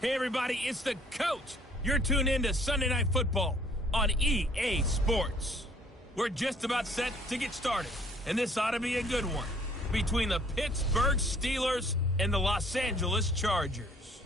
Hey everybody, it's the coach. You're tuned in to Sunday Night Football on EA Sports. We're just about set to get started, and this ought to be a good one between the Pittsburgh Steelers and the Los Angeles Chargers.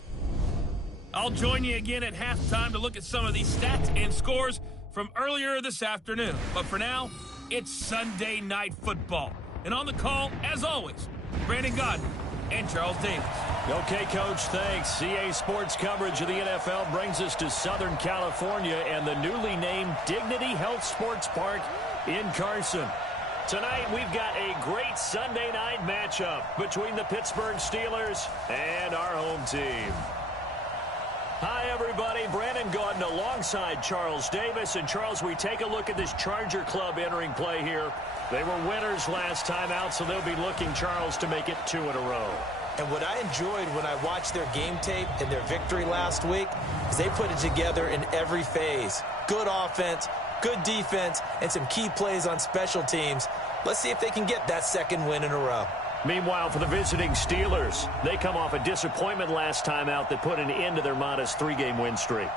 I'll join you again at halftime to look at some of these stats and scores from earlier this afternoon. But for now, it's Sunday Night Football. And on the call, as always, Brandon Godden and Charles Davis. Okay, Coach, thanks. EA Sports coverage of the NFL brings us to Southern California and the newly named Dignity Health Sports Park in Carson. Tonight, we've got a great Sunday night matchup between the Pittsburgh Steelers and our home team. Hi, everybody. Brandon Gaudin alongside Charles Davis. And, Charles, we take a look at this Charger club entering play here. They were winners last time out, so they'll be looking, Charles, to make it 2 in a row. And what I enjoyed when I watched their game tape and their victory last week is they put it together in every phase. Good offense, good defense, and some key plays on special teams. Let's see if they can get that second win in a row. Meanwhile, for the visiting Steelers, they come off a disappointment last time out that put an end to their modest 3-game win streak.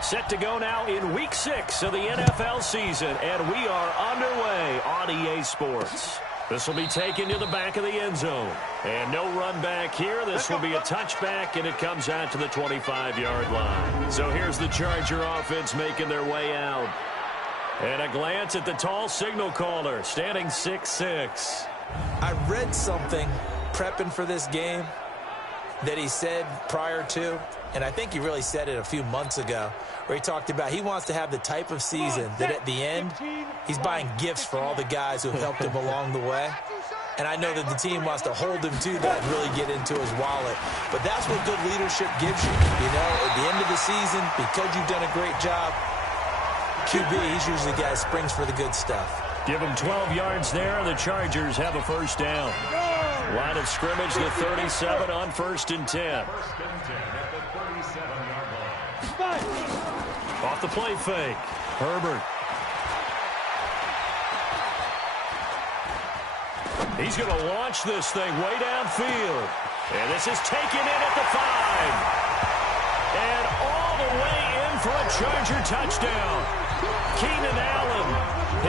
Set to go now in Week 6 of the NFL season, and we are underway on EA Sports. This will be taken to the back of the end zone. And no run back here. This will be a touchback, and it comes out to the 25-yard line. So here's the Charger offense making their way out. And a glance at the tall signal caller, standing 6'6". I read something prepping for this game that he said prior to, and I think he really said it a few months ago, where he talked about he wants to have the type of season that at the end, he's buying gifts for all the guys who have helped him along the way. And I know that the team wants to hold him to that and really get into his wallet. But that's what good leadership gives you. You know, at the end of the season, because you've done a great job, QB, he's usually the guy that springs for the good stuff. Give him 12 yards there. The Chargers have a first down. Line of scrimmage, the 37 on 1st and 10. Off the play fake. Herbert. He's going to launch this thing way downfield. And this is taken in at the 5. And all the way in for a Charger touchdown. Keenan Allen,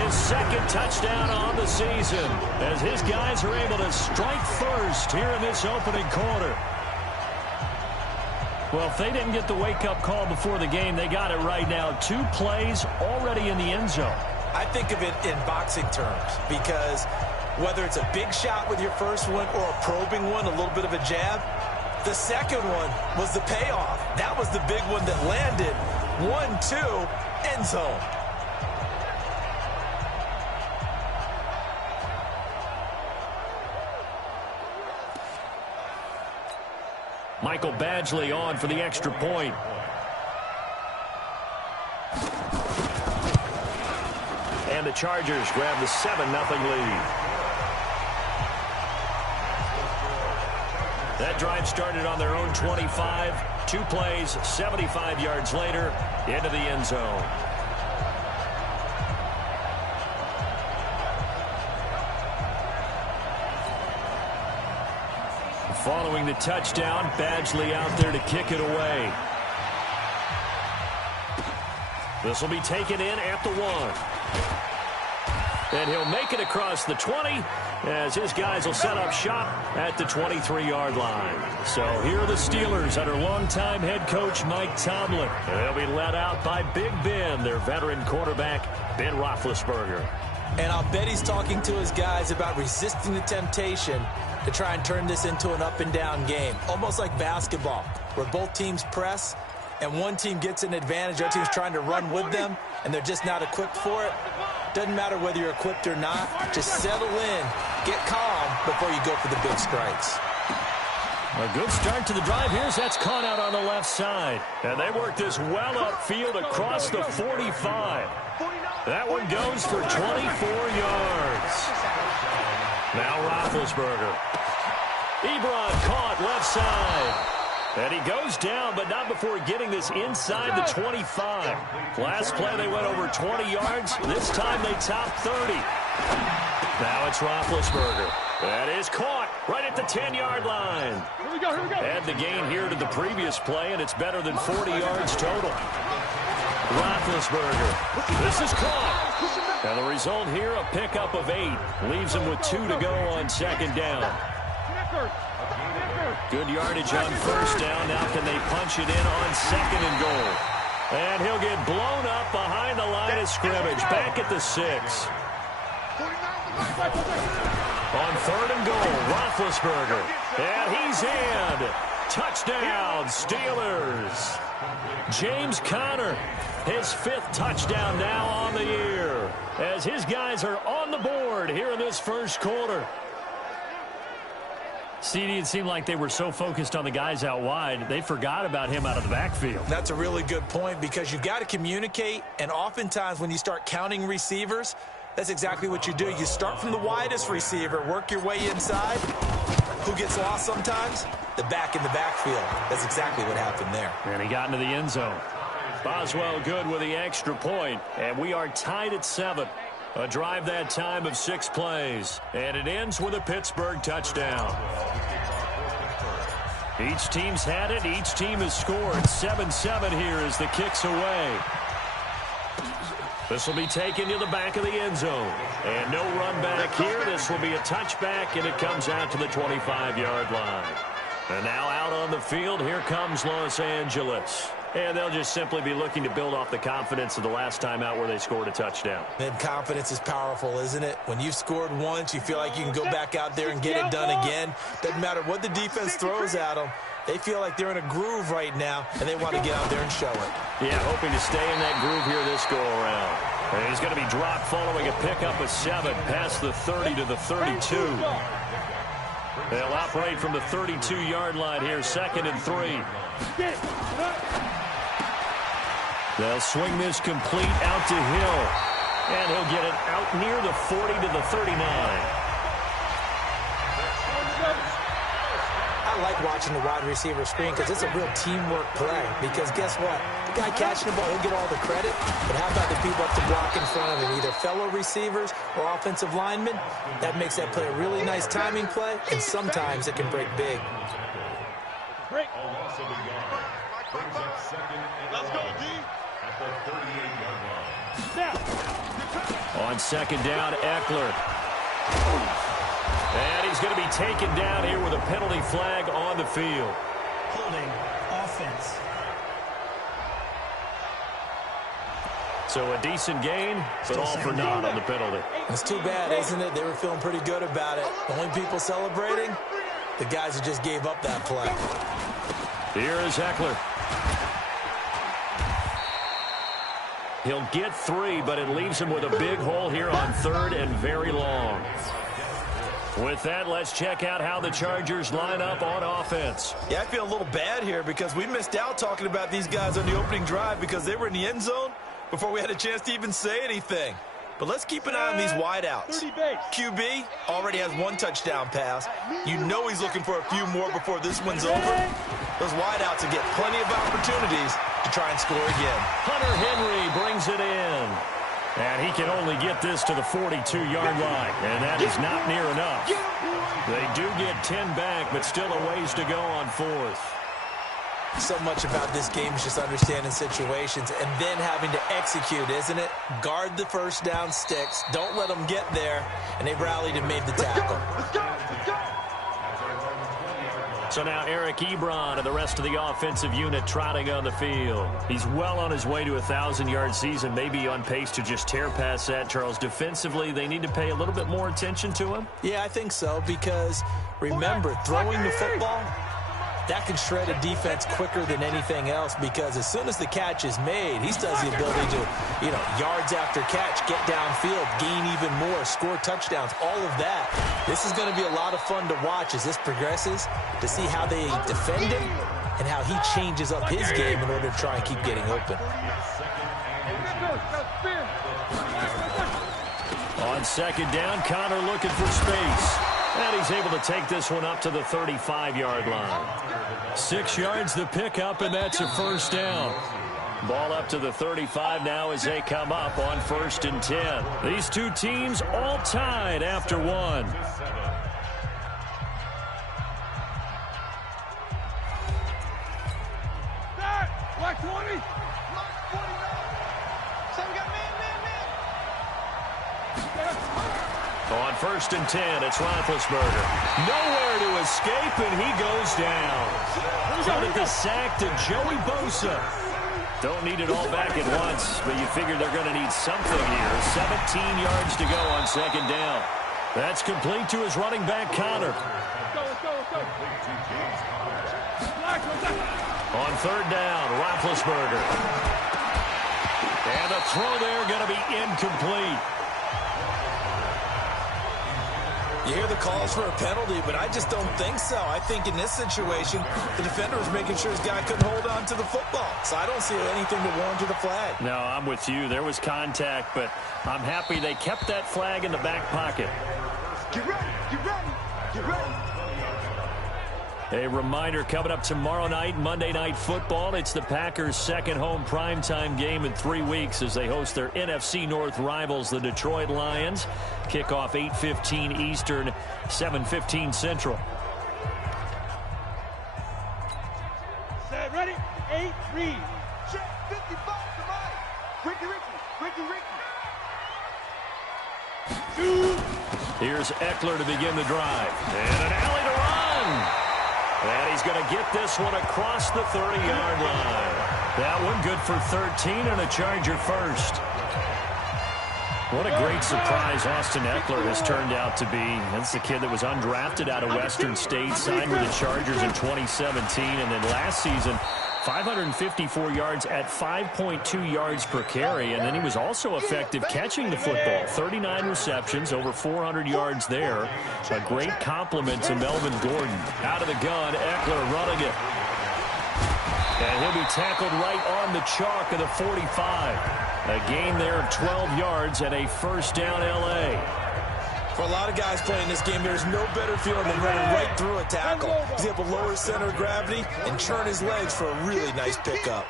his second touchdown on the season, as his guys are able to strike first here in this opening quarter. Well, if they didn't get the wake-up call before the game, they got it right now. 2 plays already in the end zone. I think of it in boxing terms, because whether it's a big shot with your first one or a probing one, a little bit of a jab, the second one was the payoff. That was the big one that landed. 1-2, end zone. Michael Badgley on for the extra point. And the Chargers grab the 7-0 lead. That drive started on their own 25. 2 plays, 75 yards later, into the end zone. Following the touchdown, Badgley out there to kick it away. This will be taken in at the 1. And he'll make it across the 20 as his guys will set up shop at the 23-yard line. So here are the Steelers under longtime head coach Mike Tomlin. They'll be led out by Big Ben, their veteran quarterback, Ben Roethlisberger. And I'll bet he's talking to his guys about resisting the temptation to try and turn this into an up-and-down game, almost like basketball, where both teams press and one team gets an advantage, the other team's trying to run with them, and they're just not equipped for it. Doesn't matter whether you're equipped or not. Just settle in, get calm before you go for the big strikes. A good start to the drive. Here's that's caught out on the left side. And they work this well upfield across the 45. That one goes for 24 yards. Now Roethlisberger. Ebron caught left side. And he goes down, but not before getting this inside the 25. Last play, they went over 20 yards. This time, they top 30. Now it's Roethlisberger. That is caught right at the 10-yard line. Here we go. Add the gain here to the previous play, and it's better than 40 yards total. Roethlisberger. This is caught. And the result here, a pickup of 8. Leaves him with 2 to go on second down. Good yardage on first down. Now can they punch it in on second and goal? And he'll get blown up behind the line of scrimmage. Back at the 6. On third and goal, Roethlisberger. And he's in. Touchdown, Steelers. James Conner, his 5th touchdown now on the year, as his guys are on the board here in this first quarter. CD, it seemed like they were so focused on the guys out wide, they forgot about him out of the backfield. That's a really good point, because you've got to communicate, and oftentimes when you start counting receivers, that's exactly what you do. You start from the widest receiver, work your way inside. Who gets lost sometimes? The back in the backfield. That's exactly what happened there. And he got into the end zone. Boswell good with the extra point, and we are tied at 7. A drive that time of 6 plays, and it ends with a Pittsburgh touchdown. Each team's had it. Each team has scored. 7-7 here as the kick's away. This will be taken to the back of the end zone. And no run back here. This will be a touchback, and it comes out to the 25-yard line. And now out on the field, here comes Los Angeles. And they'll just simply be looking to build off the confidence of the last time out where they scored a touchdown. And confidence is powerful, isn't it? When you've scored once, you feel like you can go back out there and get it done again. Doesn't matter what the defense throws at them. They feel like they're in a groove right now, and they want to get out there and show it. Yeah, hoping to stay in that groove here this go-around. And he's going to be dropped following a pickup of 7 past the 30 to the 32. They'll operate from the 32-yard line here, 2nd and 3. They'll swing this complete out to Hill. And he'll get it out near the 40 to the 39. I like watching the wide receiver screen because it's a real teamwork play. Because guess what? The guy catching the ball, he'll get all the credit. But how about the people up to block in front of him, either fellow receivers or offensive linemen? That makes that play a really nice timing play, and sometimes it can break big. Let's go, D. On second down, Eckler. And he's going to be taken down here with a penalty flag on the field. Holding offense. So a decent gain, but all for naught on the penalty. It's too bad, isn't it? They were feeling pretty good about it. The only people celebrating, the guys who just gave up that play. Here is Eckler. He'll get 3, but it leaves him with a big hole here on 3rd and very long. With that, let's check out how the Chargers line up on offense. Yeah, I feel a little bad here because we missed out talking about these guys on the opening drive because they were in the end zone before we had a chance to even say anything. But let's keep an eye on these wideouts. QB already has 1 touchdown pass. You know he's looking for a few more before this one's over. Those wideouts will get plenty of opportunities to try and score again. Hunter Henry brings it in. And he can only get this to the 42-yard line. And that is not near enough. They do get 10 back, but still a ways to go on 4th. So much about this game is just understanding situations and then having to execute, isn't it? Guard the first down sticks. Don't let them get there. And they rallied and made the tackle. Let's go. So now Eric Ebron and the rest of the offensive unit trotting on the field. He's well on his way to a 1,000-yard season, maybe on pace to just tear past that, Charles. Defensively, they need to pay a little bit more attention to him? Yeah, I think so, because remember, throwing the football, that can shred a defense quicker than anything else, because as soon as the catch is made, he still has the ability to, yards after catch, get downfield, gain even more, score touchdowns, all of that. This is going to be a lot of fun to watch as this progresses, to see how they defend him and how he changes up his game in order to try and keep getting open. On second down, Connor looking for space. And he's able to take this one up to the 35-yard line. 6 yards the pickup, and that's a first down. Ball up to the 35 now as they come up on 1st and 10. These two teams all tied after one. Black 20. On 1st and 10, it's Roethlisberger. Nowhere to escape, and he goes down. Credit the sack to Joey Bosa. Don't need it all back at once, but you figure they're going to need something here. 17 yards to go on second down. That's complete to his running back, Connor. Let's go. On 3rd down, Roethlisberger. And the throw there going to be incomplete. You hear the calls for a penalty, but I just don't think so. I think in this situation, the defender was making sure his guy couldn't hold on to the football. So I don't see anything to warrant the flag. No, I'm with you. There was contact, but I'm happy they kept that flag in the back pocket. Get ready. A reminder coming up tomorrow night, Monday Night Football. It's the Packers' second home primetime game in 3 weeks as they host their NFC North rivals, the Detroit Lions. Kickoff 8:15 Eastern, 7:15 Central. Set, ready? 8, read. Check 55 to Mike. Ricky. Here's Eckler to begin the drive. And an alley to run. And he's going to get this one across the 30-yard line. That one good for 13 and a Charger first. What a great surprise Austin Eckler has turned out to be. That's the kid that was undrafted out of Western State, signed with the Chargers in 2017, and then last season, 554 yards at 5.2 yards per carry, and then he was also effective catching the football. 39 receptions, over 400 yards there. A great compliment to Melvin Gordon. Out of the gun, Eckler running it. And he'll be tackled right on the chalk of the 45. A gain there of 12 yards and a first down L.A. For a lot of guys playing this game, there's no better feeling than running right through a tackle. He's able to lower his center of gravity and churn his legs for a really nice pickup.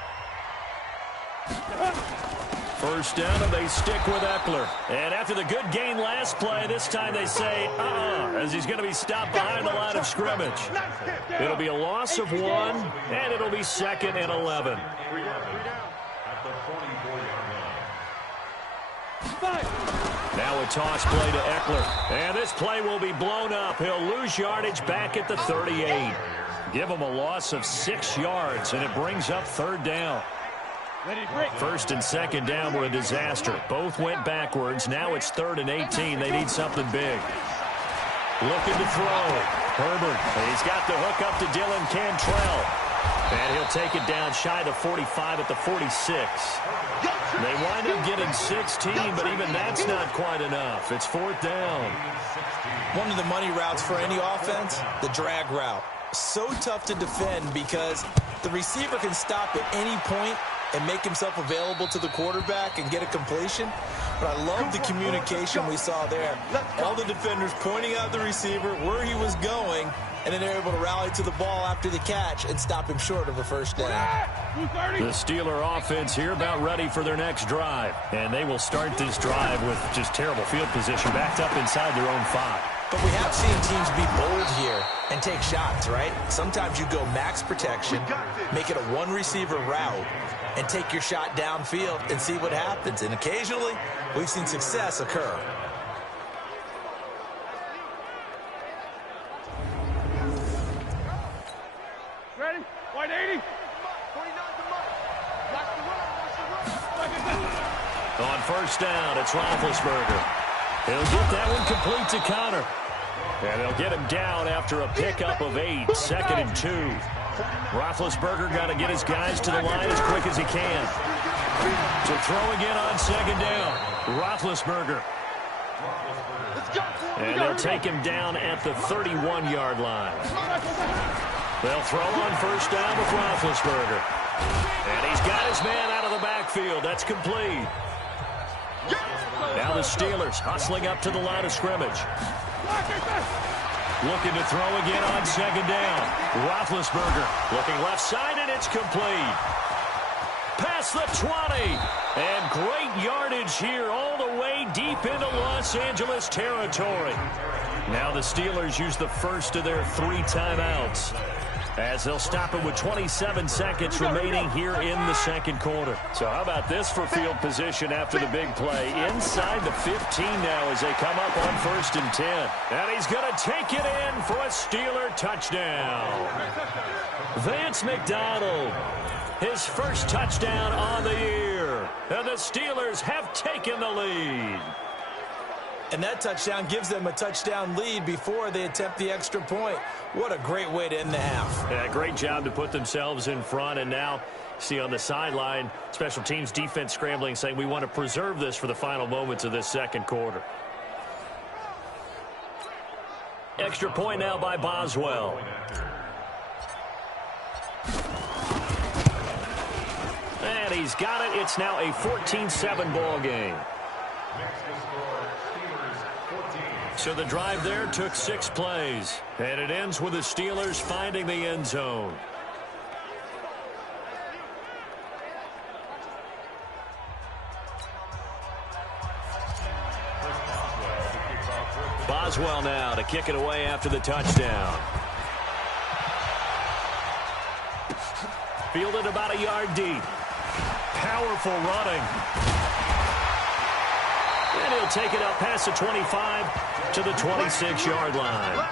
First down, and they stick with Eckler. And after the good gain last play, this time they say, as he's going to be stopped behind the line of scrimmage. It'll be a loss of 1, and it'll be 2nd and 11. Now a toss play to Eckler. And this play will be blown up. He'll lose yardage back at the 38. Give him a loss of 6 yards, and it brings up 3rd down. 1st and 2nd down were a disaster. Both went backwards. Now it's 3rd and 18. They need something big. Looking to throw. Herbert. He's got the hook up to Dylan Cantrell. And he'll take it down shy to 45 at the 46. They wind up getting 16, but even that's not quite enough. It's 4th down. One of the money routes for any offense, the drag route. So tough to defend because the receiver can stop at any point and make himself available to the quarterback and get a completion. But I love the communication we saw there. All the defenders pointing out the receiver, where he was going, and then they're able to rally to the ball after the catch and stop him short of a first down. The Steeler offense here about ready for their next drive. And they will start this drive with just terrible field position, backed up inside their own 5. But we have seen teams be bold here and take shots, right? Sometimes you go max protection, make it a one-receiver route, and take your shot downfield and see what happens. And occasionally, we've seen success occur. Ready? White 80. On first down, it's Roethlisberger. He'll get that one complete to Connor. And they'll get him down after a pickup of 8, 2nd and 2. Roethlisberger got to get his guys to the line as quick as he can. To throw again on 2nd down, Roethlisberger. And they'll take him down at the 31-yard line. They'll throw on first down with Roethlisberger. And he's got his man out of the backfield. That's complete. Now the Steelers hustling up to the line of scrimmage. Looking to throw again on 2nd down. Roethlisberger looking left side, and it's complete. Past the 20. And great yardage here all the way deep into Los Angeles territory. Now the Steelers use the first of their 3 timeouts, as they'll stop it with 27 seconds remaining here in the 2nd quarter. So how about this for field position after the big play? Inside the 15 now as they come up on 1st and 10. And he's going to take it in for a Steeler touchdown. Vance McDonald, his first touchdown on the year. And the Steelers have taken the lead. And that touchdown gives them a touchdown lead before they attempt the extra point. What a great way to end the half. Yeah, great job to put themselves in front. And now, see on the sideline, special teams defense scrambling, saying we want to preserve this for the final moments of this 2nd quarter. Extra point now by Boswell. And he's got it. It's now a 14-7 ball game. So the drive there took 6 plays. And it ends with the Steelers finding the end zone. Boswell now to kick it away after the touchdown. Fielded about a yard deep. Powerful running. And he'll take it up past the 25 to the 26-yard line.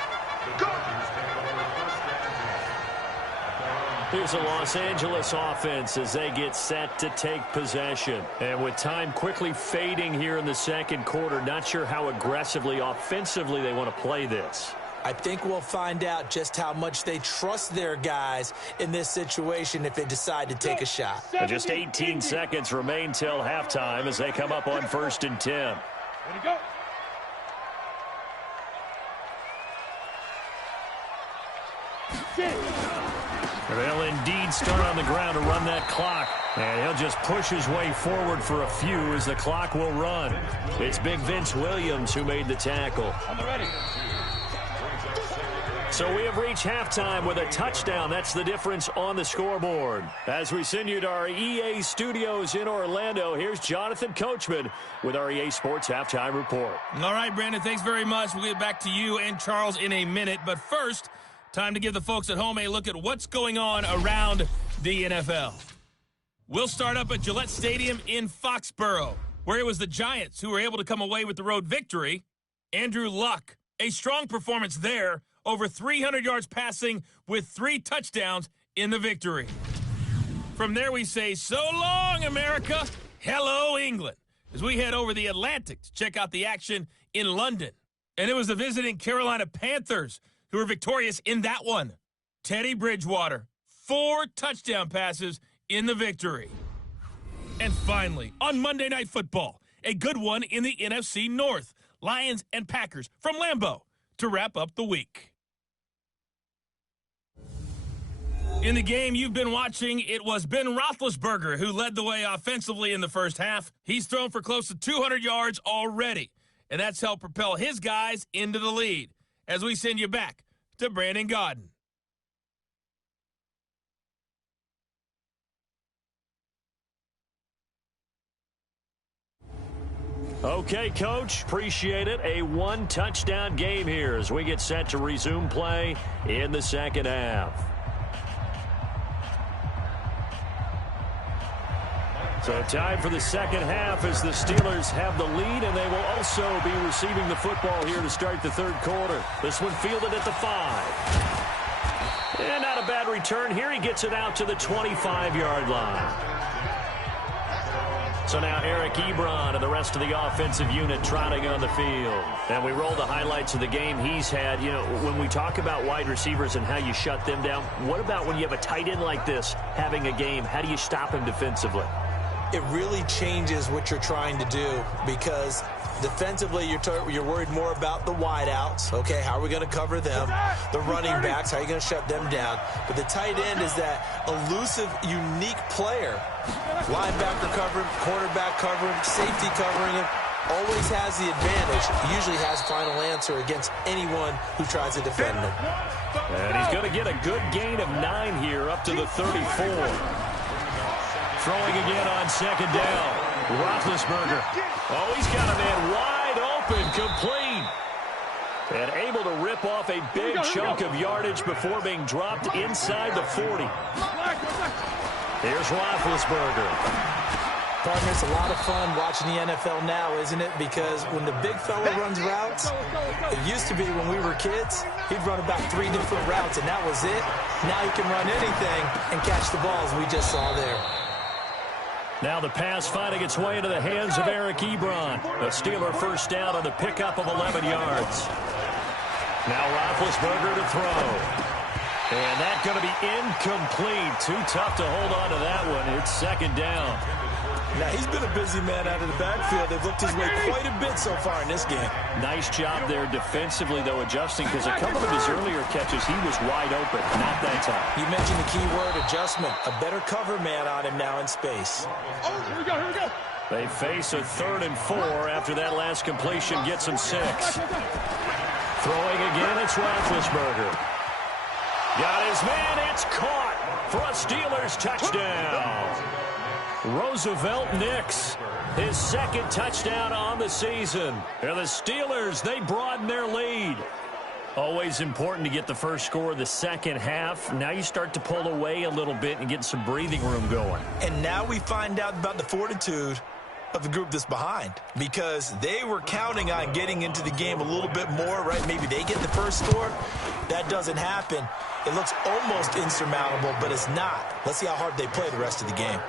Here's the Los Angeles offense as they get set to take possession. And with time quickly fading here in the 2nd quarter, not sure how aggressively, offensively they want to play this. I think we'll find out just how much they trust their guys in this situation if they decide to take a shot. And just 18 seconds remain till halftime as they come up on 1st and 10. Ready, go. They'll indeed start on the ground to run that clock. And he'll just push his way forward for a few as the clock will run. It's Big Vince Williams who made the tackle. On the ready. So we have reached halftime with a touchdown. That's the difference on the scoreboard. As we send you to our EA studios in Orlando, here's Jonathan Coachman with our EA Sports Halftime Report. All right, Brandon, thanks very much. We'll get back to you and Charles in a minute. But first, time to give the folks at home a look at what's going on around the NFL. We'll start up at Gillette Stadium in Foxborough, where it was the Giants who were able to come away with the road victory. Andrew Luck, a strong performance there. Over 300 yards passing with 3 touchdowns in the victory. From there we say, so long, America. Hello, England. As we head over the Atlantic to check out the action in London. And it was the visiting Carolina Panthers who were victorious in that one. Teddy Bridgewater, 4 touchdown passes in the victory. And finally, on Monday Night Football, a good one in the NFC North. Lions and Packers from Lambeau to wrap up the week. In the game you've been watching, it was Ben Roethlisberger who led the way offensively in the first half. He's thrown for close to 200 yards already, and that's helped propel his guys into the lead. As we send you back to Brandon Gaudin. Okay, Coach, appreciate it. A one-touchdown game here as we get set to resume play in the second half. So time for the second half as the Steelers have the lead, and they will also be receiving the football here to start the third quarter. This one fielded at the 5. And not a bad return here. He gets it out to the 25-yard line. So now Eric Ebron and the rest of the offensive unit trotting on the field. And we roll the highlights of the game he's had. You know, when we talk about wide receivers and how you shut them down, what about when you have a tight end like this having a game? How do you stop him defensively? It really changes what you're trying to do because defensively you're worried more about the wideouts. Okay, how are we going to cover them? The running backs, how are you going to shut them down? But the tight end is that elusive, unique player. Linebacker covering, quarterback covering, safety covering him. Always has the advantage. Usually has final answer against anyone who tries to defend him. And he's going to get a good gain of 9 here up to the 34. Throwing again on second down. Roethlisberger. Oh, he's got a man wide open, complete. And able to rip off a big chunk of yardage before being dropped inside the 40. Here's Roethlisberger. Partner, it's a lot of fun watching the NFL now, isn't it? Because when the big fella runs routes, it used to be when we were kids, he'd run about 3 different routes, and that was it. Now he can run anything and catch the balls we just saw there. Now the pass finding its way into the hands of Eric Ebron. A Steeler first down on the pickup of 11 yards. Now Roethlisberger to throw. And that's going to be incomplete. Too tough to hold on to that one. It's second down. Now, he's been a busy man out of the backfield. They've looked his way quite a bit so far in this game. Nice job there defensively, though, adjusting, because a couple of his earlier catches, he was wide open. Not that time. You mentioned the key word, adjustment. A better cover man on him now in space. Oh, here we go, here we go. They face a 3rd and 4 after that last completion gets them 6. Throwing again, it's Roethlisberger. Got his man, it's caught for a Steelers touchdown. Roosevelt Nix, his 2nd touchdown on the season. And the Steelers, they broaden their lead. Always important to get the first score of the second half. Now you start to pull away a little bit and get some breathing room going. And now we find out about the fortitude of the group that's behind, because they were counting on getting into the game a little bit more, right? Maybe they get the first score. That doesn't happen. It looks almost insurmountable, but it's not. Let's see how hard they play the rest of the game.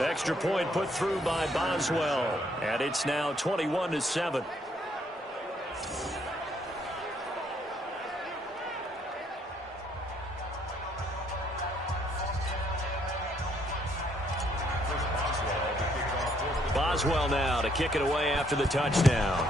Extra point put through by Boswell, and it's now 21-7. Boswell now to kick it away after the touchdown.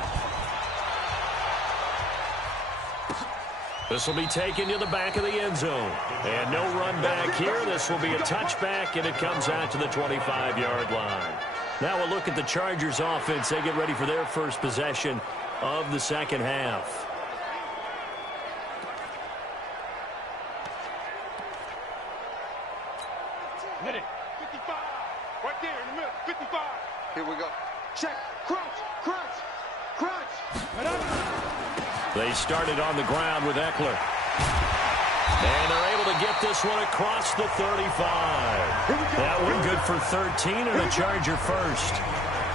This will be taken to the back of the end zone. And no run back here. This will be a touchback, and it comes out to the 25-yard line. Now we'll look at the Chargers offense. They get ready for their first possession of the second half. Hit it. 55. Right there in the middle. 55. Here we go. Check. Crunch. Crunch. Crunch. They started on the ground with Eckler. And they're able to get this one across the 35. That one good for 13 and a Charger first.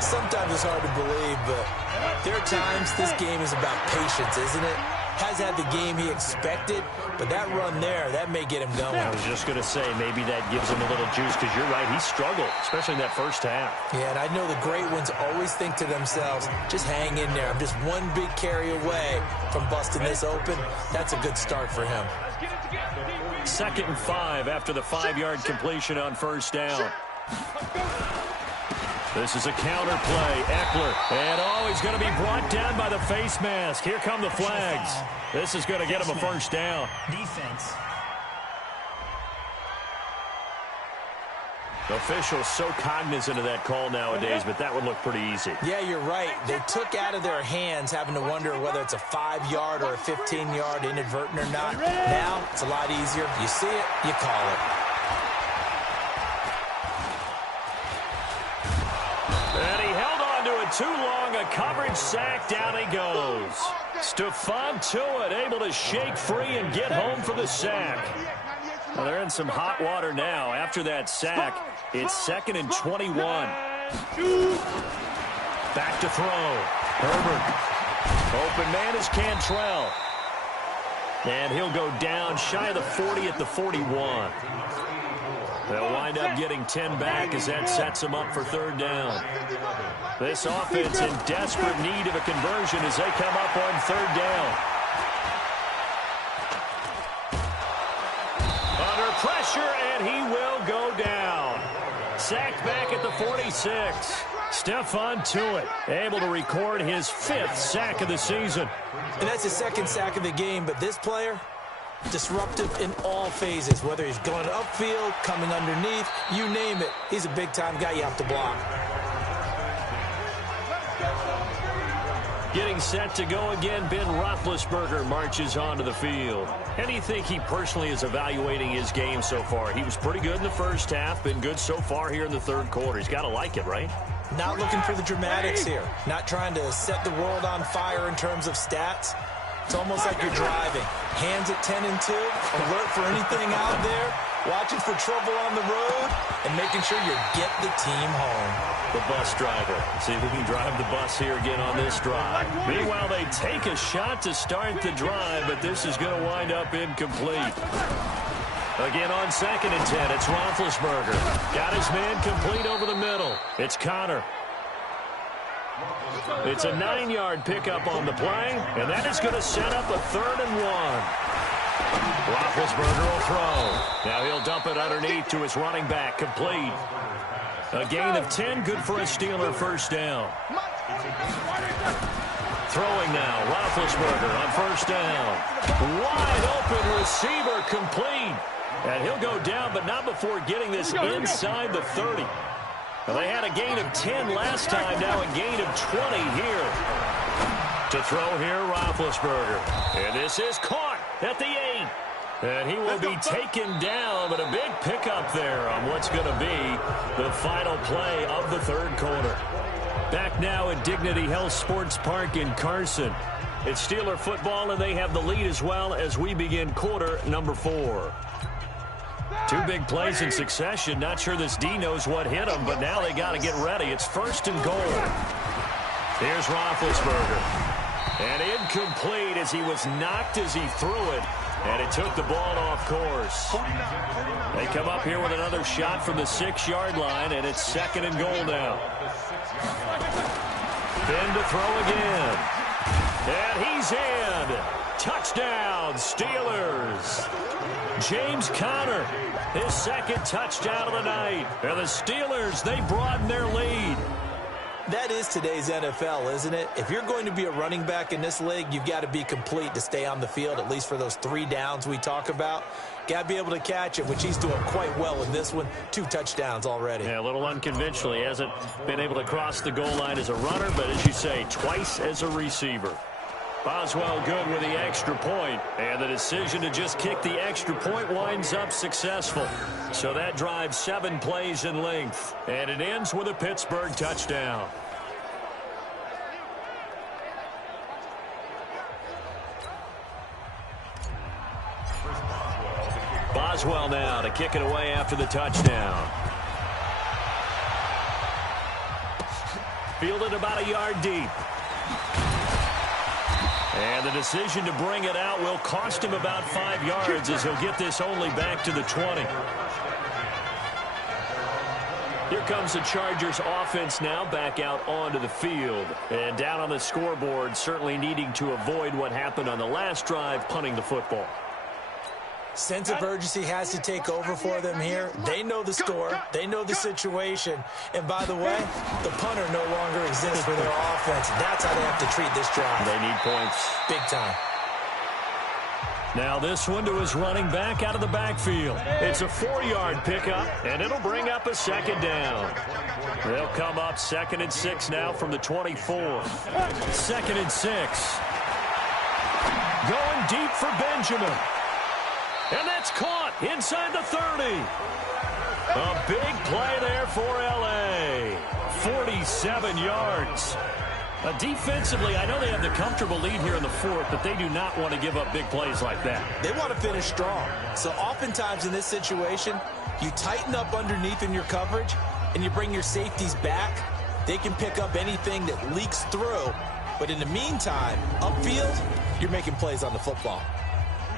Sometimes it's hard to believe, but there are times this game is about patience, isn't it? Has had the game he expected, but that run there, that may get him going. I was just going to say, maybe that gives him a little juice, because you're right, he struggled, especially in that first half. Yeah, and I know the great ones always think to themselves, just hang in there. I'm just one big carry away from busting this open. That's a good start for him. 2nd and 5 after the 5-yard completion on first down. This is a counter play. Eckler. And, he's going to be brought down by the face mask. Here come the flags. This is going to get him a first down. Defense. Officials so cognizant of that call nowadays, but that would look pretty easy. Yeah, you're right. They took out of their hands having to wonder whether it's a 5-yard or a 15-yard inadvertent or not. Now, it's a lot easier. You see it, you call it. too long. A coverage sack. Down he goes. Stephon Tuitt able to shake free and get home for the sack. Well, they're in some hot water now. After that sack, it's 2nd and 21. Back to throw. Herbert. Open man is Cantrell. And he'll go down shy of the 40 at the 41. They'll wind up getting 10 back as that sets them up for 3rd down. This offense in desperate need of a conversion as they come up on 3rd down. Under pressure, and he will go down. Sacked back at the 46. Stephon Tuitt able to record his 5th sack of the season. And that's his 2nd sack of the game, but this player, disruptive in all phases, whether he's going upfield, coming underneath, you name it. He's a big-time guy you have to block. Getting set to go again, Ben Roethlisberger marches onto the field. How do you think he personally is evaluating his game so far? He was pretty good in the first half, been good so far here in the 3rd quarter. He's got to like it, right? Not looking for the dramatics here. Not trying to set the world on fire in terms of stats. It's almost like you're driving. Hands at 10 and 2, alert for anything out there, watching for trouble on the road, and making sure you get the team home. The bus driver. See if we can drive the bus here again on this drive. Meanwhile, they take a shot to start the drive, but this is going to wind up incomplete. Again on 2nd and 10, it's Roethlisberger. Got his man complete over the middle. It's Connor. It's a 9-yard pickup on the play, and that is going to set up a 3rd and 1. Roethlisberger will throw. Now he'll dump it underneath to his running back, complete. A gain of 10, good for a Steeler 1st down. Throwing now, Roethlisberger on 1st down. Wide open receiver, complete. And he'll go down, but not before getting this inside the 30. Well, they had a gain of 10 last time, now a gain of 20 here. To throw here, Roethlisberger. And this is caught at the 8. And he will be taken down, but a big pickup there on what's going to be the final play of the 3rd quarter. Back now at Dignity Health Sports Park in Carson. It's Steeler football, and they have the lead as well as we begin quarter number 4. 2 big plays in succession. Not sure this D knows what hit him, but now they got to get ready. It's 1st and goal. Here's Roethlisberger. And incomplete as he was knocked as he threw it. And it took the ball off course. They come up here with another shot from the 6-yard line, and it's 2nd and goal now. Then to throw again. And he's in. Touchdown, Steelers. James Conner, his 2nd touchdown of the night. And the Steelers, they broaden their lead. That is today's NFL, isn't it? If you're going to be a running back in this league, you've got to be complete to stay on the field, at least for those 3 downs we talk about. Got to be able to catch it, which he's doing quite well in this one. 2 touchdowns already. Yeah, a little unconventional. He hasn't been able to cross the goal line as a runner, but as you say, twice as a receiver. Boswell good with the extra point, and the decision to just kick the extra point winds up successful. So that drives 7 plays in length, and it ends with a Pittsburgh touchdown. Boswell now to kick it away after the touchdown. Fielded about a yard deep. And the decision to bring it out will cost him about 5 yards as he'll get this only back to the 20. Here comes the Chargers offense now back out onto the field. And down on the scoreboard, certainly needing to avoid what happened on the last drive, punting the football. Sense of urgency has to take over for them here. They know the score. They know the situation. And by the way, the punter no longer exists for their offense. That's how they have to treat this drive. They need points. Big time. Now this one to his running back out of the backfield. It's a 4-yard pickup, and it'll bring up a 2nd down. They'll come up 2nd and 6 now from the 24. 2nd and 6. Going deep for Benjamin. And that's caught inside the 30. A big play there for L.A. 47 yards. Defensively, I know they have the comfortable lead here in the fourth, but they do not want to give up big plays like that. They want to finish strong. So oftentimes in this situation, you tighten up underneath in your coverage, and you bring your safeties back. They can pick up anything that leaks through. But in the meantime, upfield, you're making plays on the football.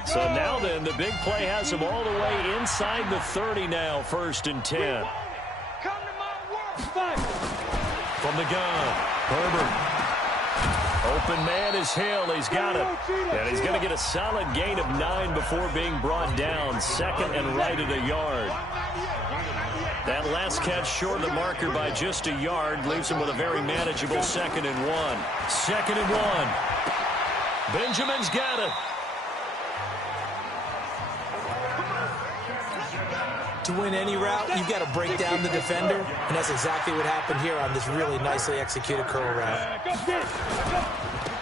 So now then, the big play has them all the way inside the 30 now, 1st and 10. Come to my world. From the gun, Herbert. Open man is Hill. He's got it. And he's going to get a solid gain of 9 before being brought down. 2nd and right at a yard. That last catch short of the marker by just a yard leaves him with a very manageable 2nd and 1. 2nd and 1. Benjamin's got it. To win any route, you've got to break down the defender, and that's exactly what happened here on this really nicely executed curl route.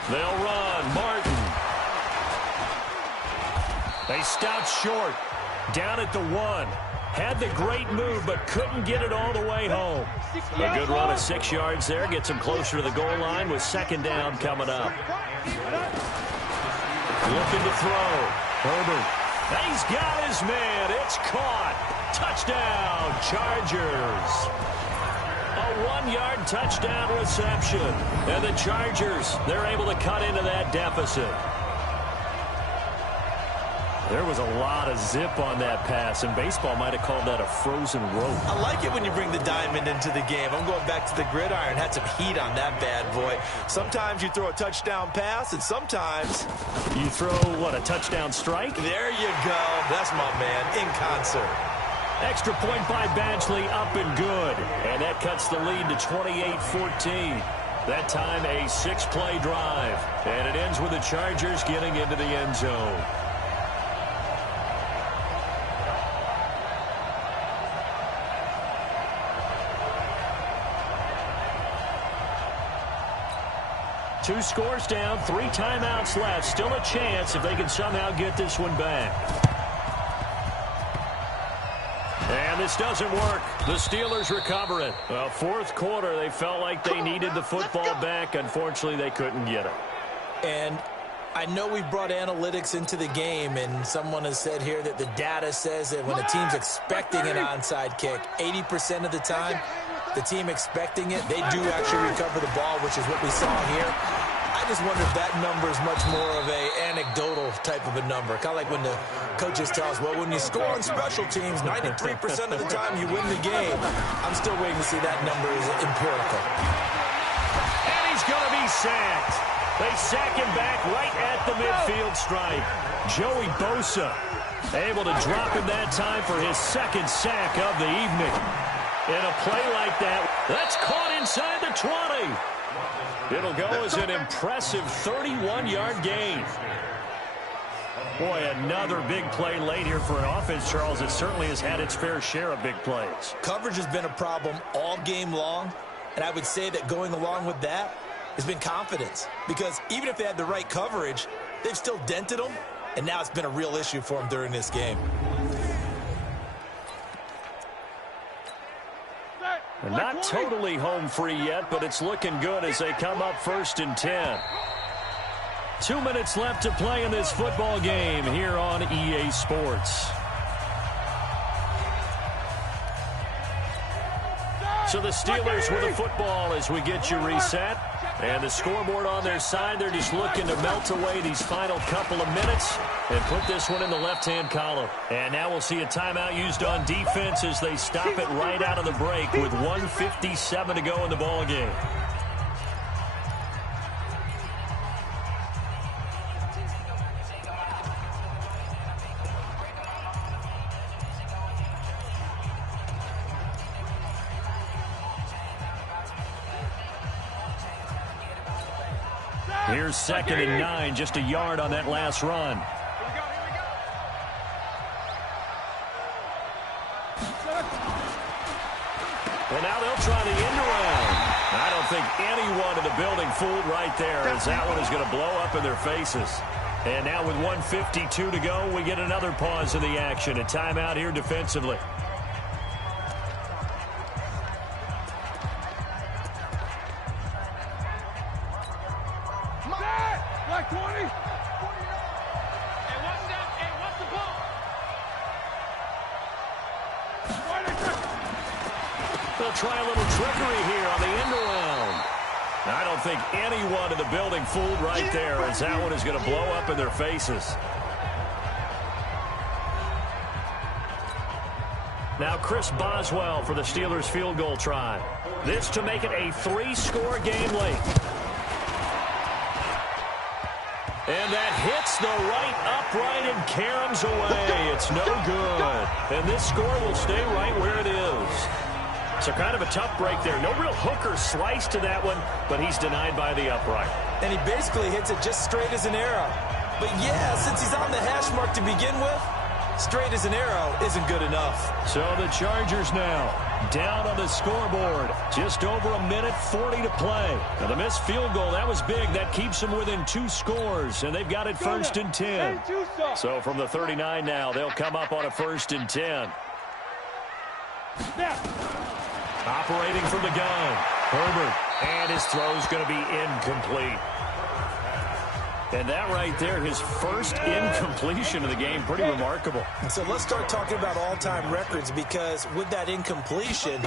They'll run. Martin. They stopped short. Down at the 1. Had the great move, but couldn't get it all the way home. A good run of 6 yards there. Gets him closer to the goal line with 2nd down coming up. Looking to throw. Herbert. He's got his man. It's caught. Touchdown, Chargers. A 1-yard touchdown reception. And the Chargers, they're able to cut into that deficit. There was a lot of zip on that pass, and baseball might have called that a frozen rope. I like it when you bring the diamond into the game. I'm going back to the gridiron. Had some heat on that bad boy. Sometimes you throw a touchdown pass, and sometimes you throw, what, a touchdown strike? There you go. That's my man, in concert. Extra point by Badgley, up and good. And that cuts the lead to 28-14. That time a 6-play drive. And it ends with the Chargers getting into the end zone. Two scores down, 3 timeouts left. Still a chance if they can somehow get this one back. And this doesn't work. The Steelers recover it. Well, 4th quarter, they felt like they needed the football back. Unfortunately, they couldn't get it. And I know we brought analytics into the game, and someone has said here that the data says that when a team's expecting an onside kick, 80% of the time, the team expecting it, they do actually recover the ball, which is what we saw here. I just wonder if that number is much more of a anecdotal type of a number. Kind of like when the coaches tell us, well, when you score on special teams, 93% of the time you win the game. I'm still waiting to see that number is empirical. And he's going to be sacked. They sack him back right at the midfield stripe. Joey Bosa able to drop him that time for his 2nd sack of the evening. In a play like that, that's caught inside the 20. It'll go as an impressive 31-yard gain. Boy, another big play late here for an offense, Charles. It certainly has had its fair share of big plays. Coverage has been a problem all game long, and I would say that going along with that has been confidence. Because even if they had the right coverage, they've still dented them, and now it's been a real issue for them during this game. Not totally home free yet, but it's looking good as they come up 1st and 10. 2 minutes left to play in this football game here on EA Sports. So the Steelers with the football as we get you reset. And the scoreboard on their side, they're just looking to melt away these final couple of minutes and put this one in the left-hand column. And now we'll see a timeout used on defense as they stop it right out of the break with 1:57 to go in the ball game. Here's 2nd and 9, just a yard on that last run. And now they'll try the end around. I don't think anyone in the building fooled right there, as that one is going to blow up in their faces. And now with 1:52 to go, we get another pause in the action. A timeout here defensively. back 20. Hey, what's the ball? They'll try a little trickery here on the end around. I don't think anyone in the building fooled right there, as that one is going to blow up in their faces. Now Chris Boswell for the Steelers field goal try. This to make it a 3-score game late. And that hits the right upright and caroms away. It's no good. And this score will stay right where it is. So kind of a tough break there. No real hooker slice to that one, but he's denied by the upright. And he basically hits it just straight as an arrow. But yeah, since he's on the hash mark to begin with, straight as an arrow isn't good enough. So the Chargers now down on the scoreboard. Just over a minute 40 to play. Now the missed field goal, that was big. That keeps them within 2 scores, and they've got it 1st and 10. So from the 39 now, they'll come up on a 1st and 10. Operating from the gun, Herbert, and his throw's going to be incomplete. And that right there, his first incompletion of the game, pretty remarkable. So let's start talking about all-time records, because with that incompletion,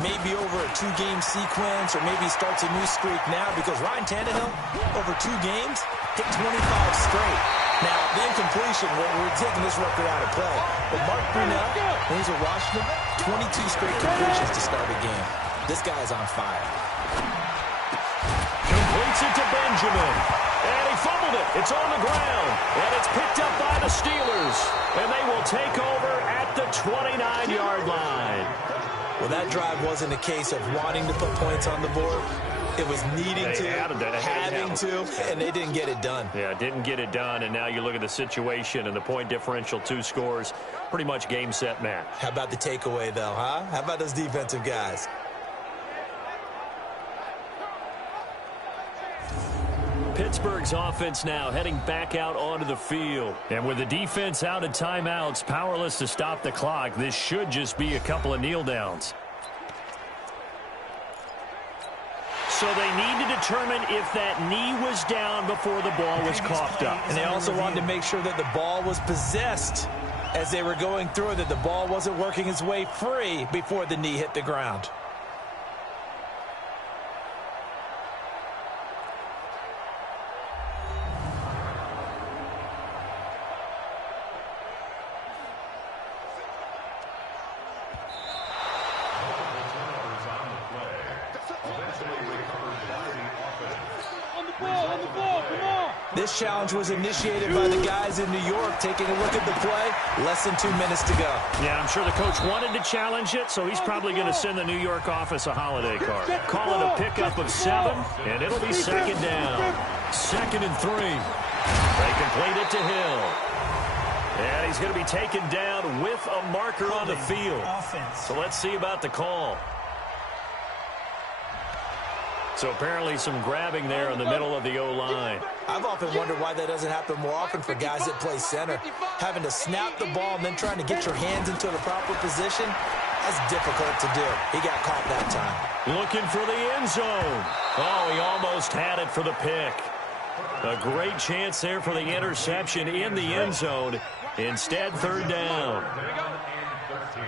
maybe over a 2-game sequence, or maybe starts a new streak now, because Ryan Tannehill, over 2 games, hit 25 straight. Now, the incompletion, we're taking this record out of play. But Mark Brunell, when he's at Washington, 22 straight completions to start a game. This guy is on fire. Completes it to Benjamin. And he fumbled it. It's on the ground. And it's picked up by the Steelers. And they will take over at the 29-yard line. Well, that drive wasn't a case of wanting to put points on the board. It was needing to, having to, and they didn't get it done. Yeah, didn't get it done, and now you look at the situation and the point differential, 2 scores, pretty much game, set, match. How about the takeaway, though, huh? How about those defensive guys? Pittsburgh's offense now heading back out onto the field. And with the defense out of timeouts, powerless to stop the clock, this should just be a couple of kneel downs. So they need to determine if that knee was down before the ball was coughed up. And they also wanted to make sure that the ball was possessed as they were going through it, that the ball wasn't working its way free before the knee hit the ground. This challenge was initiated by the guys in New York. Taking a look at the play, less than 2 minutes to go. Yeah, I'm sure the coach wanted to challenge it, so he's probably going to send the New York office a holiday card. Call it a pickup of 7, and it'll be 2nd down. 2nd and 3. They complete it to Hill. And he's going to be taken down with a marker on the field. So let's see about the call. So apparently some grabbing there in the middle of the O-line. I've often wondered why that doesn't happen more often for guys that play center. Having to snap the ball and then trying to get your hands into the proper position, that's difficult to do. He got caught that time. Looking for the end zone. Oh, he almost had it for the pick. A great chance there for the interception in the end zone. Instead, 3rd down.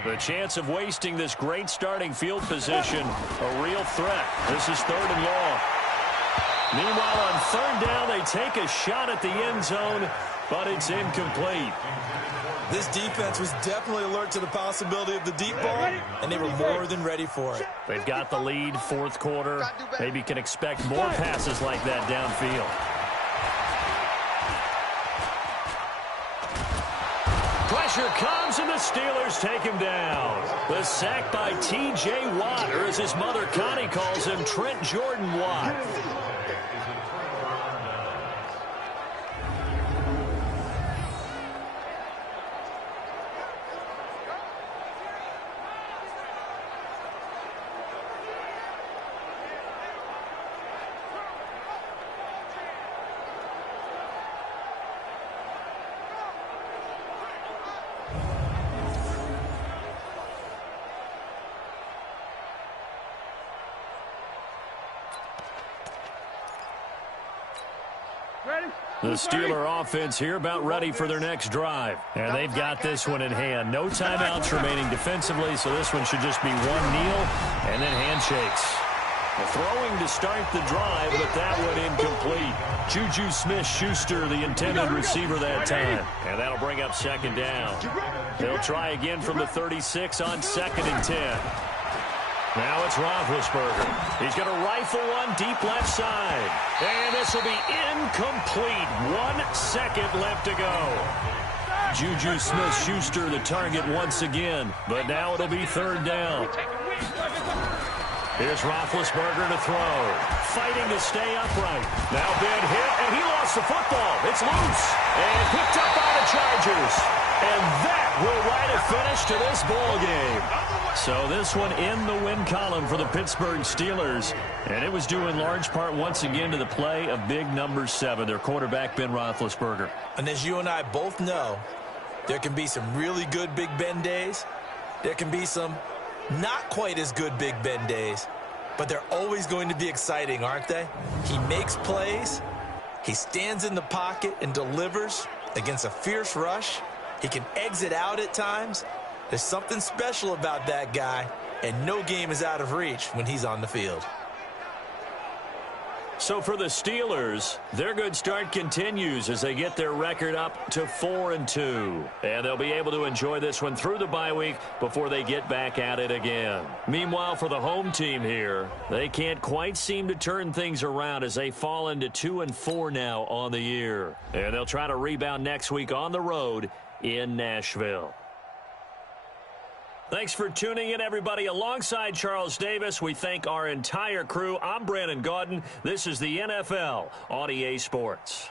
The chance of wasting this great starting field position, a real threat. This is 3rd and long. Meanwhile, on 3rd down, they take a shot at the end zone, but it's incomplete. This defense was definitely alert to the possibility of the deep ball, and they were more than ready for it. They've got the lead, 4th quarter. Maybe can expect more passes like that downfield. Pressure comes, and the Steelers take him down. The sack by T.J. Watt, or as his mother Connie calls him, Trent Jordan Watt. The Steeler offense here about ready for their next drive. And they've got this one in hand. No timeouts remaining defensively, so this one should just be one kneel and then handshakes. Throwing to start the drive, but that one incomplete. Juju Smith-Schuster, the intended receiver that time. And that'll bring up second down. They'll try again from the 36 on 2nd and 10. Now it's Roethlisberger. He's going to rifle one deep left side. And this will be incomplete. 1 second left to go. Juju Smith-Schuster the target once again. But now it'll be 3rd down. Here's Roethlisberger to throw. Fighting to stay upright. Now big hit, and he lost the football. It's loose. And picked up by the Chargers. And that will write a finish to this ball game. So this one in the win column for the Pittsburgh Steelers. And it was due in large part once again to the play of big number 7, their quarterback Ben Roethlisberger. And as you and I both know, there can be some really good Big Ben days. There can be some not quite as good Big Ben days, but they're always going to be exciting, aren't they? He makes plays. He stands in the pocket and delivers against a fierce rush. He can exit out at times. There's something special about that guy, and no game is out of reach when he's on the field. So for the Steelers, their good start continues as they get their record up to 4-2. And they'll be able to enjoy this one through the bye week before they get back at it again. Meanwhile, for the home team here, they can't quite seem to turn things around as they fall into 2-4 now on the year. And they'll try to rebound next week on the road in Nashville. Thanks for tuning in, everybody. Alongside Charles Davis, we thank our entire crew. I'm Brandon Gaudin. This is the NFL on EA Sports.